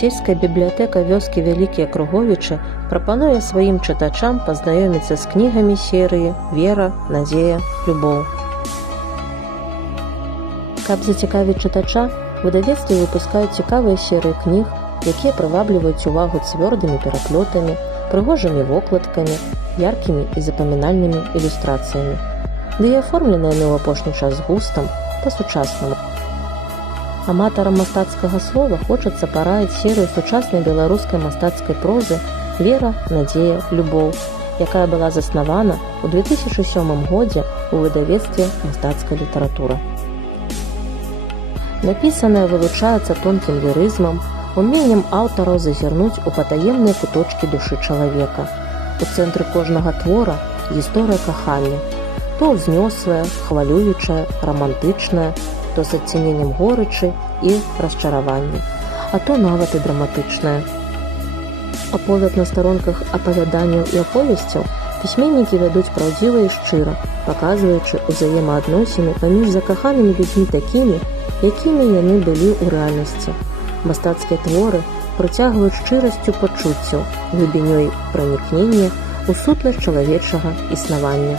Сельская бібліятэка вёскі Вялікія Круговічы прапануе сваім чытачам пазнаёміцца з кнігамі серыі «Вера, надзея, любоў». Каб зацікавіць чытача, выдавецтвы выпускаюць цікавыя серыі кніг, якія прывабліваюць увагу цвёрдымі пераплётамі, прыгожымі вокладкамі, яркімі і запамінальнымі ілюстрацыямі. Ды і аформлены яны ў апошні час з густам, па-сучаснаму. Аматарам мастацкага слова хочацца параіць серыю сучаснай беларускай мастацкай прозы «Вера, надзея, любоў», якая была заснавана ў 2007 годзе ў выдавецтве «Мастацкая літаратура». Напісаная вылучаецца тонкім лірызмам, уменнем аўтараў зазірнуць у патаемныя куточкі душы чалавека. У цэнтры кожнага твора гісторыя кахання, то ўзнёслая, хвалюючая, рамантычная, то з адценнем горычы і расчаравання, а то нават і драматычная. Аповяд на старонках апавяданняў і аповесцяў пісьменнікі вядуць праўдзіва і шчыра, паказваючы ўзаемаадносіны паміж закаханымі людзьмі такімі, якімі яны былі ў рэальнасці. Мастацкія творы прыцягваюць шчырасцю пачуццяў, глыбінёй пранікнення ў сутнасць чалавечага існавання.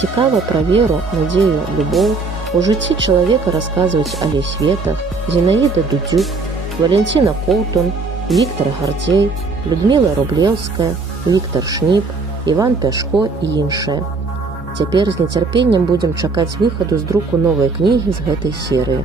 Цікава пра веру, надзею, любоў у жыцці чалавека расказваюць Алесь Ветах, Зінаіда Дудзюк, Валянціна Коўтун, Віктар Гардзей, Людміла Рублеўская, Віктар Шніп, Іван Пяшко і іншыя. Цяпер з нецярпеннем будзем чакаць выхаду з друку новай кнігі з гэтай серыі.